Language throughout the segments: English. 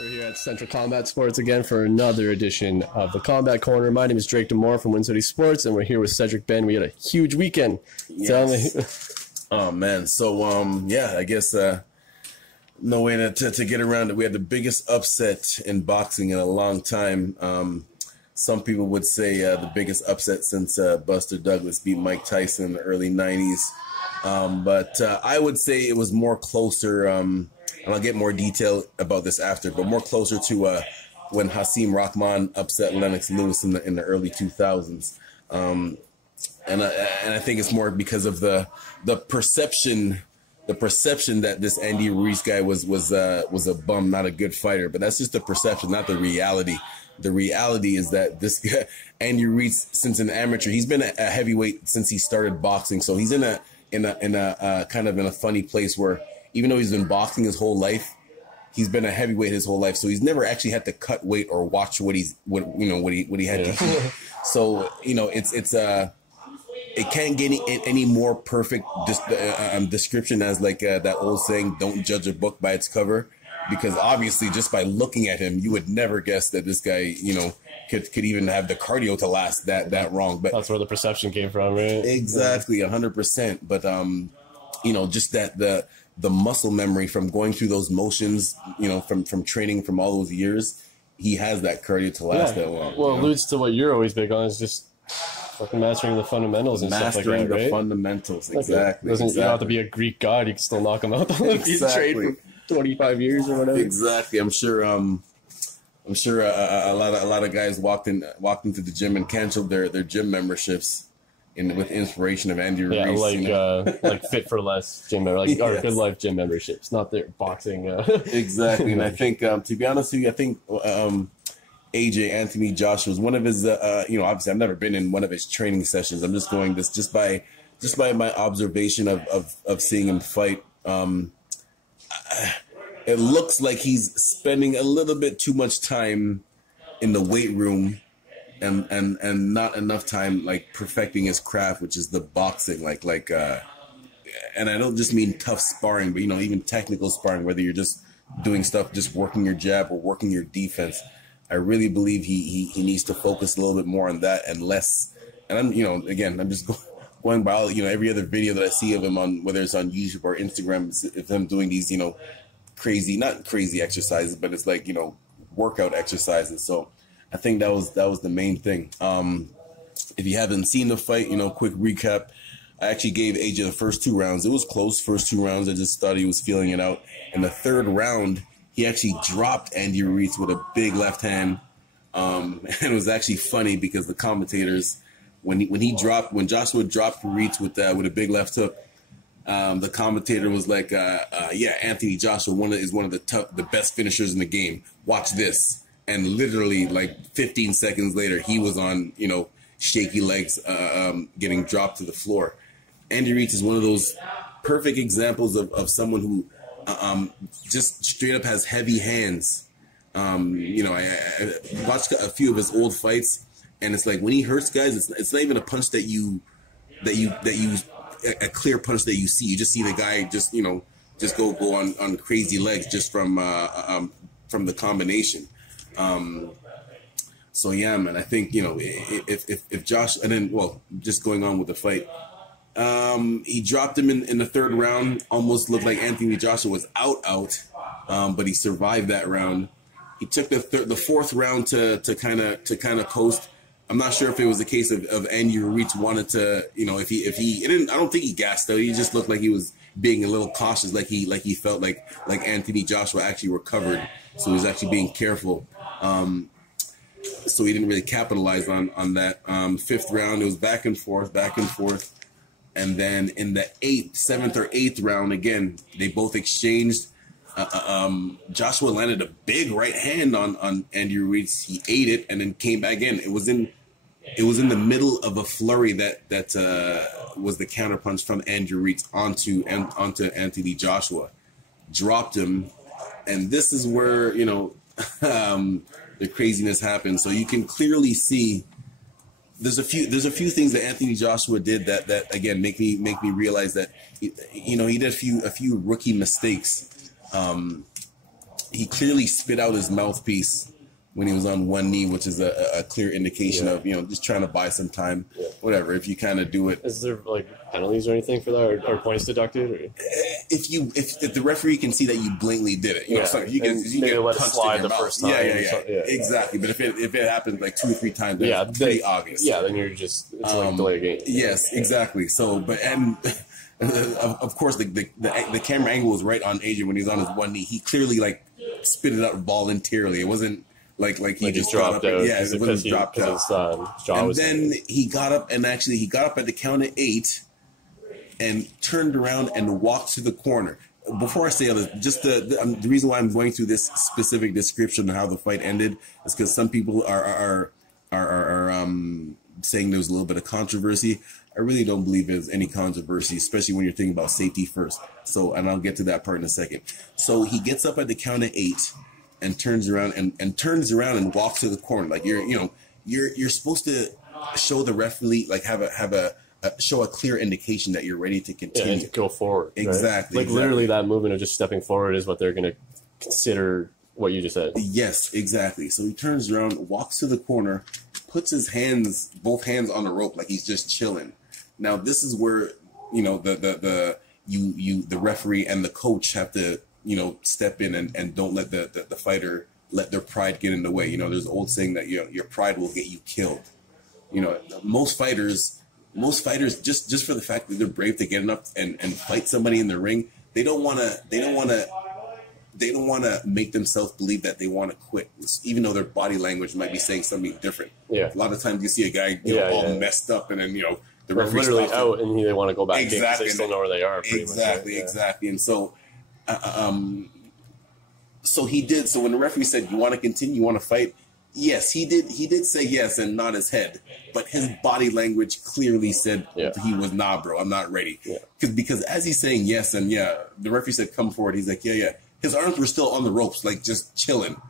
We're here at Central Combat Sports again for another edition of the Combat Corner. My name is Drake Demore from Wind City Sports, and we're here with Cedric Ben. We had a huge weekend. Yes. Tell me. Oh man, so yeah, I guess no way to get around it. We had the biggest upset in boxing in a long time. Some people would say the biggest upset since Buster Douglas beat Mike Tyson in the early 90s. But I would say it was more closer, and I'll get more detail about this after, but more closer to when Rahman upset Lennox Lewis in the early 2000s. And I think it's more because of the perception that this Andy Ruiz guy was a bum, not a good fighter. But that's just the perception, not the reality. The reality is that this guy, Andy Ruiz, since an amateur, he's been a heavyweight since he started boxing. So he's in a kind of in a funny place where even though he's been boxing his whole life, he's been a heavyweight his whole life. So he's never actually had to cut weight or watch what he had to eat. So it can't get any more perfect description as like that old saying, "Don't judge a book by its cover," because obviously just by looking at him, you would never guess that this guy, could even have the cardio to last that long. But that's where the perception came from, right? Exactly, 100%. But just that the muscle memory from going through those motions, from training from all those years, he has that cardio to last that long. Well, it alludes to what you're always big on, is just fucking mastering the fundamentals and stuff like that, right? Mastering the fundamentals, exactly. You don't have to be a Greek god; you can still knock them out. If you train for 25 years or whatever. Exactly. I'm sure a lot of guys walked into the gym and canceled their gym memberships with inspiration of Andy Ruiz. Yeah, like Fit for Less gym member, like or Good Life gym memberships, not their boxing. Exactly, and I think to be honest with you, I think AJ Anthony Joshua was one of his. Obviously I've never been in one of his training sessions. I'm just going this just by my observation of seeing him fight. It looks like he's spending a little bit too much time in the weight room and not enough time like perfecting his craft, which is the boxing, and I don't just mean tough sparring, but even technical sparring, whether you're just doing stuff, just working your jab or working your defense. I really believe he needs to focus a little bit more on that and less. And I'm just going by all, every other video that I see of him on, whether it's on YouTube or Instagram, if him doing these, not crazy exercises, but it's like, workout exercises. So I think that was the main thing. If you haven't seen the fight, quick recap. I actually gave AJ the first 2 rounds. It was close, first 2 rounds. I just thought he was feeling it out. In the third round, he actually dropped Andy Ruiz with a big left hand. And it was actually funny because the commentators, when Joshua dropped Ruiz with a big left hook, the commentator was like, "Yeah, Anthony Joshua is one of the best finishers in the game. Watch this." And literally, like 15 seconds later, he was on shaky legs, getting dropped to the floor. Andy Ruiz is one of those perfect examples of someone who just straight up has heavy hands. I watched a few of his old fights, and it's like when he hurts guys, it's not even a punch that you a clear punch that you see. You just see the guy just go on crazy legs just from the combination. So yeah, man, I think if Josh, and then just going on with the fight, he dropped him in the third round. Almost looked like Anthony Joshua was out, but he survived that round. He took the fourth round to kind of coast. I'm not sure if it was the case of Andy Ruiz wanted to, if he I don't think he gassed out. He just looked like he was being a little cautious, like he felt like Anthony Joshua actually recovered, so he was actually being careful. So he didn't really capitalize on that. Fifth round, it was back and forth, and then in the seventh or eighth round, again they both exchanged. Joshua landed a big right hand on Andy Ruiz. He ate it and then came back in. It was in the middle of a flurry that was the counterpunch from Andy Ruiz onto Anthony Joshua, dropped him, and this is where the craziness happened. So you can clearly see there's a few things that Anthony Joshua did that again make me realize that he did a few rookie mistakes. he clearly spit out his mouthpiece when he was on one knee, which is a clear indication of, you know, just trying to buy some time. Yeah. Whatever. If you kind of do it, is there like penalties or anything for that, or points deducted? Or? If the referee can see that you blatantly did it, you know, sorry, you get let it punched slide in your the mouth. first time. Yeah, exactly. But if it happens like 2 or 3 times, that's pretty obvious. Yeah, then you're just it's like delay a game. Yes, exactly. So, but and. Of course, the camera angle was right on Adrian when he was on his one knee. He clearly like spit it out voluntarily. It wasn't like he just dropped out. Yeah, it wasn't dropped out. His jaw and was then he got up and actually he got up at the count of 8 and turned around and walked to the corner. Before I say all this, just the reason why I'm going through this specific description of how the fight ended is because some people are saying there was a little bit of controversy. I really don't believe there's any controversy, especially when you're thinking about safety first. So, and I'll get to that part in a second. So he gets up at the count of 8 and turns around and walks to the corner. Like you're supposed to show the referee, like show a clear indication that you're ready to continue. And to go forward. Exactly. Right? Like literally that movement of just stepping forward is what they're going to consider what you just said. Yes, exactly. So he turns around, walks to the corner, puts his both hands on the rope like he's just chilling. Now this is where, you know, the referee and the coach have to, you know, step in and don't let the fighter let their pride get in the way. You know, there's an old saying that, you know, your pride will get you killed. You know, most fighters just for the fact that they're brave to get up and fight somebody in the ring, they don't want to make themselves believe that they want to quit, even though their body language might be saying something different. Yeah. A lot of times you see a guy all messed up, and then, you know, the they're referee literally out, and they want to go back. Exactly. They still know where they are. Exactly. And so, so he did. So when the referee said, "You want to continue? You want to fight?" Yes, he did. He did say yes and nod his head, but his body language clearly said he was bro. I'm not ready. Because as he's saying yes and the referee said, "Come forward." He's like, yeah. His arms were still on the ropes, like just chilling.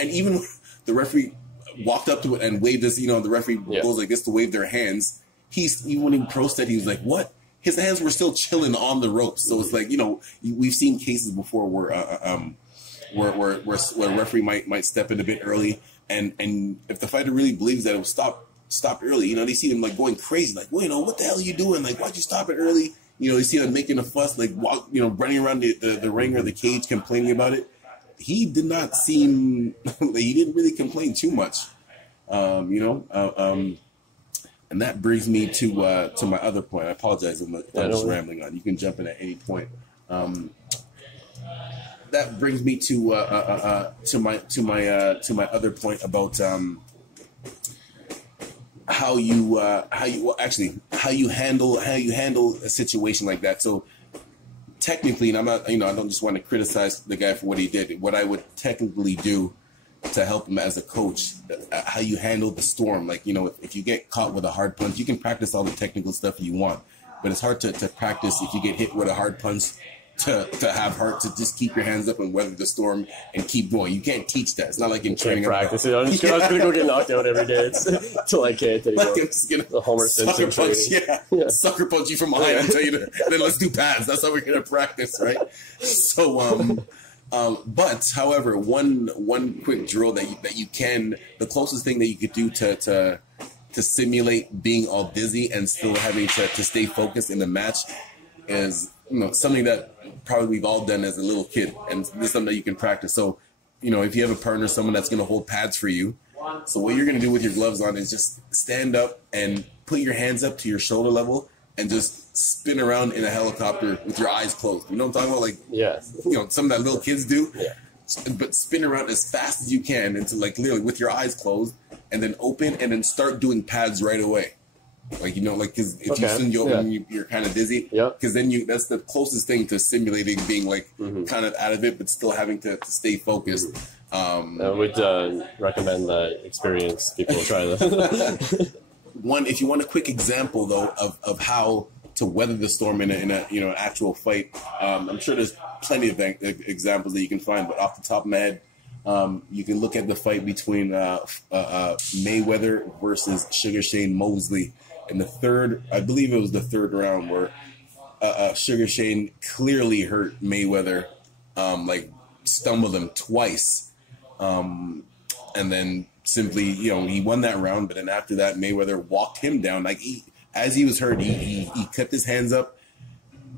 And even when the referee walked up to it and waved this, you know, the referee goes like this to wave their hands. Even when he protested, he was like, "What?" His hands were still chilling on the ropes. So it's like, you know, we've seen cases before where a referee might step in a bit early, and if the fighter really believes that it was stop early, you know, they see him like going crazy, like, "Well, you know, what the hell are you doing? Like, why'd you stop it early?" You know, you see him making a fuss, like running around the ring or the cage, complaining about it. He did not seem, he didn't really complain too much, you know. And that brings me to my other point. I apologize if I'm just rambling on. You can jump in at any point. That brings me to my other point about how you handle a situation like that. So technically, and I'm not, you know, I don't just want to criticize the guy for what he did. What I would technically do to help him as a coach, how you handle the storm. Like, you know, if you get caught with a hard punch, you can practice all the technical stuff you want, but it's hard to practice if you get hit with a hard punch to have heart to just keep your hands up and weather the storm and keep going. You can't teach that. It's not like in training. Practice it. I was gonna go get knocked out every day until I can't anymore. Like I'm just gonna the Homer Simpson punch, sucker punch you from behind and tell you to, then let's do pads. That's how we're gonna practice, right? So but however, one quick drill that you can, the closest thing that you could do to simulate being all dizzy and still having to stay focused in the match is, you know, something that probably we've all done as a little kid, and this is something that you can practice. So, you know, if you have a partner, someone that's going to hold pads for you, so what you're going to do with your gloves on is just stand up and put your hands up to your shoulder level and just spin around in a helicopter with your eyes closed. You know what I'm talking about? Like, you know, something that little kids do. Yeah. But spin around as fast as you can into, like, literally with your eyes closed, and then open and then start doing pads right away. Like, you know, like, because if you soon you open, you're kind of dizzy. Yeah. Because then that's the closest thing to simulating being like kind of out of it, but still having to stay focused. I would recommend that experience people try that. If you want a quick example though of how to weather the storm in a you know, actual fight, I'm sure there's plenty of examples that you can find, but off the top of my head, you can look at the fight between Mayweather versus Sugar Shane Mosley. In the third, I believe it was the third round, where Sugar Shane clearly hurt Mayweather, like stumbled him twice, and then simply, he won that round. But then after that, Mayweather walked him down. Like as he was hurt, he kept his hands up,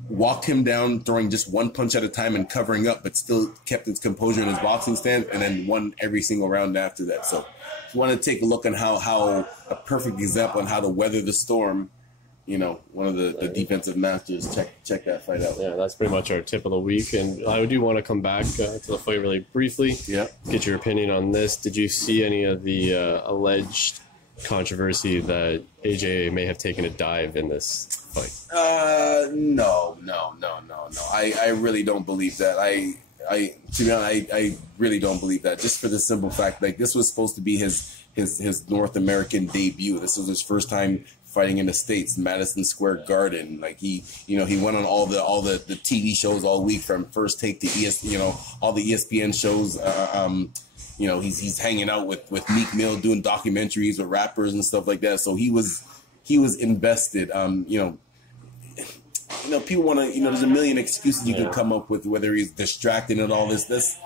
walked him down, throwing just one punch at a time and covering up, but still kept his composure in his boxing stance, and then won every single round after that. So if you want to take a look on how a perfect example on how to weather the storm, one of the defensive masters, check that fight out. Yeah, that's pretty much our tip of the week. And I do want to come back to the fight really briefly. Yeah. Get your opinion on this. Did you see any of the alleged controversy that AJ may have taken a dive in this fight? No. I really don't believe that. To be honest, I really don't believe that. Just for the simple fact, like, this was supposed to be his North American debut. This was his first time fighting in the States, Madison Square Garden. Like, he went on all the TV shows all week, from First Take to all the ESPN shows. He's hanging out with Meek Mill, doing documentaries with rappers and stuff like that. So he was invested. People want to, there's a million excuses you can come up with, whether he's distracted and all this. That's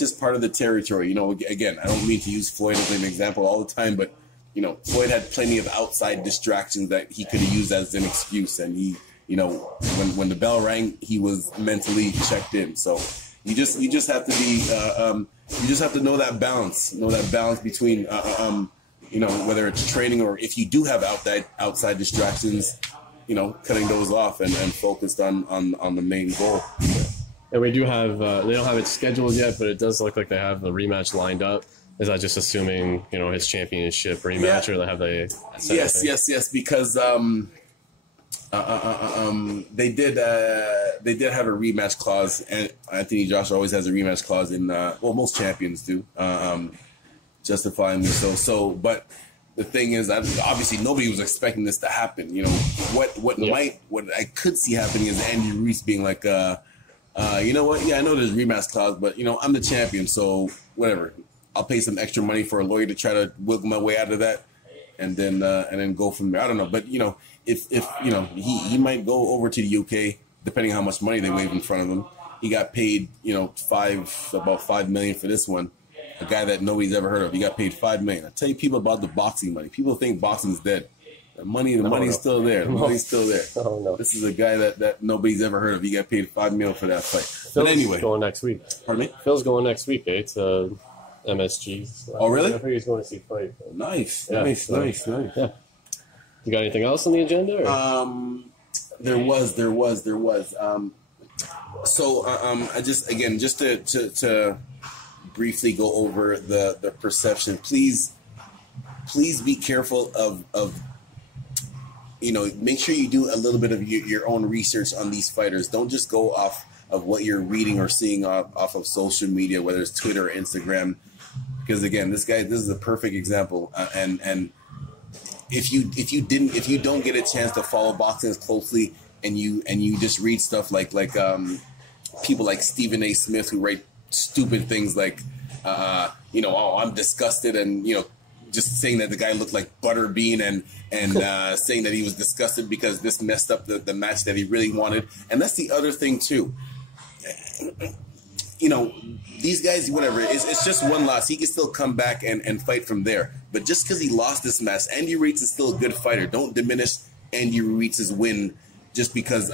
just part of the territory. Again, I don't mean to use Floyd as an example all the time, but Floyd had plenty of outside distractions that he could have used as an excuse. And he, when the bell rang, he was mentally checked in. So you just have to be, you just have to know that balance between, whether it's training or if you do have outside distractions, cutting those off and focused on the main goal. And we do have, they don't have it scheduled yet, but it does look like they have the rematch lined up. Is that just assuming, his championship rematch, or they have a yes, because they did have a rematch clause, and Anthony Joshua always has a rematch clause in most champions do, justifyingly so. But the thing is, obviously nobody was expecting this to happen. What I could see happening is Andy Ruiz being like, you know what? Yeah, I know there's a rematch clause, but I'm the champion, so whatever. I'll pay some extra money for a lawyer to try to wiggle my way out of that, and then go from there. I don't know, but if he might go over to the UK, depending on how much money they wave in front of him. He got paid about $5 million for this one. A guy that nobody's ever heard of. He got paid $5 million. I tell you, people about the boxing money. People think boxing's dead. The money's still there. The money's still there. Oh, no. This is a guy that nobody's ever heard of. He got paid $5 million for that fight. Phil's but anyway, going next week. Pardon me? Phil's going next week, to MSG. So oh, really? I think he's going to see fight. Nice. Yeah. Nice. Yeah. You got anything else on the agenda? Or? There was. I just to briefly go over the perception. Please be careful of make sure you do a little bit of your own research on these fighters. Don't just go off of what you're reading or seeing off of social media, whether it's Twitter or Instagram. Because again, this is a perfect example. And if you don't get a chance to follow boxing as closely, and you just read stuff like people like Stephen A. Smith, who write stupid things like I'm disgusted, and just saying that the guy looked like Butterbean, and saying that he was disgusted because this messed up the match that he really wanted. And that's the other thing too. These guys, whatever, it's just one loss. He can still come back and fight from there. But just because he lost this match, Andy Ruiz is still a good fighter. Don't diminish Andy Ruiz's win just because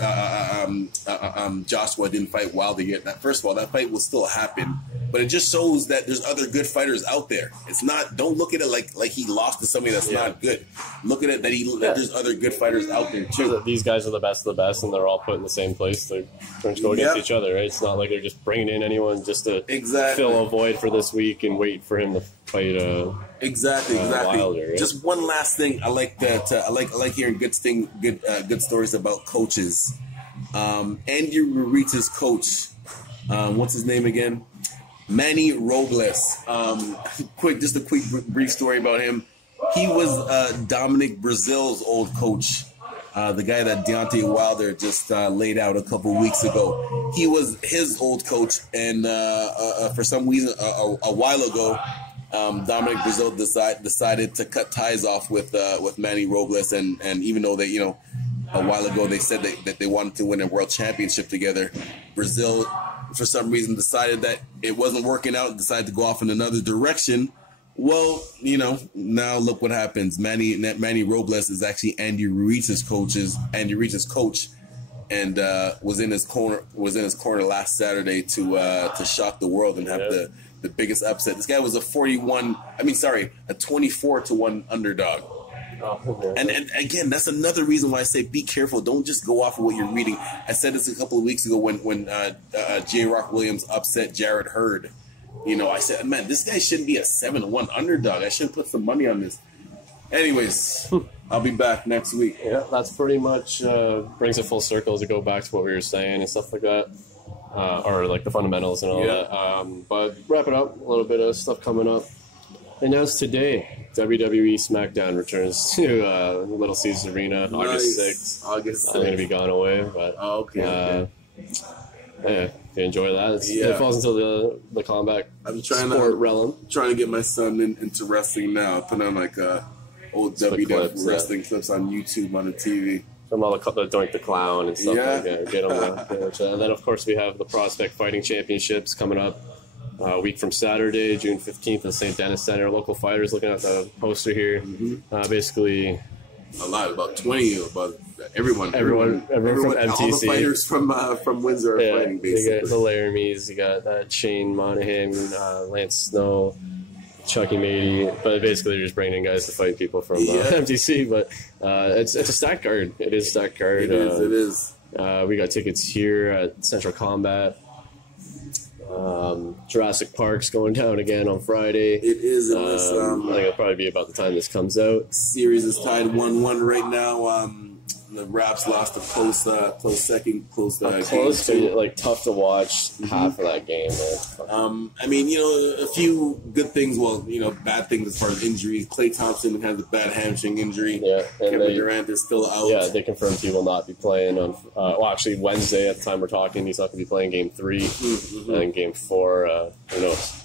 Joshua didn't fight Wilder yet. First of all, that fight will still happen. But it just shows that there's other good fighters out there. It's not. Don't look at it like he lost to somebody that's not good. Look at it that there's other good fighters out there too. These guys are the best of the best, and they're all put in the same place. They're going to go against each other. Right? It's not like they're just bringing in anyone just to fill a void for this week and wait for him to fight. Exactly. Wilder, right? Just one last thing. I like that. I like hearing good stories about coaches. Andy Ruiz's coach. What's his name again? Manny Robles. Just a quick brief story about him. He was Dominic Brazil's old coach, the guy that Deontay Wilder just laid out a couple weeks ago. He was his old coach, and for some reason, a while ago, Dominic Brazil decided to cut ties off with Manny Robles, and even though they, a while ago they said that they wanted to win a world championship together, Brazil for some reason decided that it wasn't working out and decided to go off in another direction. Well, you know, now look what happens. Manny Robles is actually Andy Ruiz's coach, and was in his corner last Saturday to shock the world and have the biggest upset. This guy was a 24-1 underdog. Oh, and again, that's another reason why I say be careful. Don't just go off of what you're reading. I said this a couple of weeks ago when J. Rock Williams upset Jared Hurd. You know, I said, man, this guy shouldn't be a 7-1 underdog. I should put some money on this. Anyways, I'll be back next week. Yeah, that's pretty much brings it full circle to go back to what we were saying and stuff like that. Or like the fundamentals and all that. But wrap it up, a little bit of stuff coming up. And as today, WWE SmackDown returns to Little Caesars Arena, August 6th. I'm going to be gone away, but yeah, if you enjoy that, it falls into the combat sport realm. I'm trying to get my son into wrestling now. I put on like old WWE wrestling clips on YouTube on the TV. From all the Doink the Clown and stuff like that. Get them and then, of course, we have the Prospect Fighting Championships coming up a week from Saturday, June 15th at the St. Dennis Center. Local fighters, looking at the poster here. Basically, a lot, about 20, about everyone from MTC. All the fighters from Windsor are fighting, basically. You got the Laramies, you got Shane Monahan, Lance Snow, Chucky Mady, but basically they're just bringing in guys to fight people from MTC. But it's a stacked card. It is a stacked card. It is. We got tickets here at Central Combat. Jurassic Park's going down again on Friday. It is. I think it'll probably be about the time this comes out. Series is tied 1-1 right now. The Raps lost a close game. Like tough to watch half of that game, man. I mean, you know, a few good things. Well, you know, bad things as far as injuries. Klay Thompson has a bad hamstring injury. Yeah, and Kevin Durant is still out. Yeah, they confirmed he will not be playing on. Well, actually, Wednesday at the time we're talking, he's not going to be playing Game 3, and then Game 4. Who knows?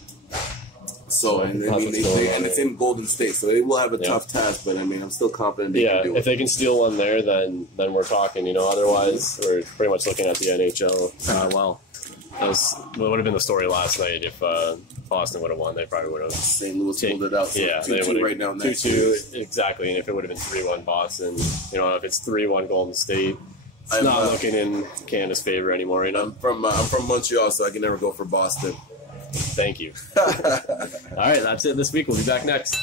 So, and it's in Golden State, so they will have a tough task, but I mean, I'm still confident they can do it. If they can steal one there, then we're talking, you know. Otherwise, we're pretty much looking at the NHL. Well, that would have been the story last night if Boston would have won. They probably would have. St. Louis pulled it out. So 2-2 right now. 2-2, exactly. And if it would have been 3-1 Boston, you know, if it's 3-1 Golden State, it's not looking in Canada's favor anymore, you know. I'm from Montreal, so I can never go for Boston. Thank you. All right, that's it this week. We'll be back next.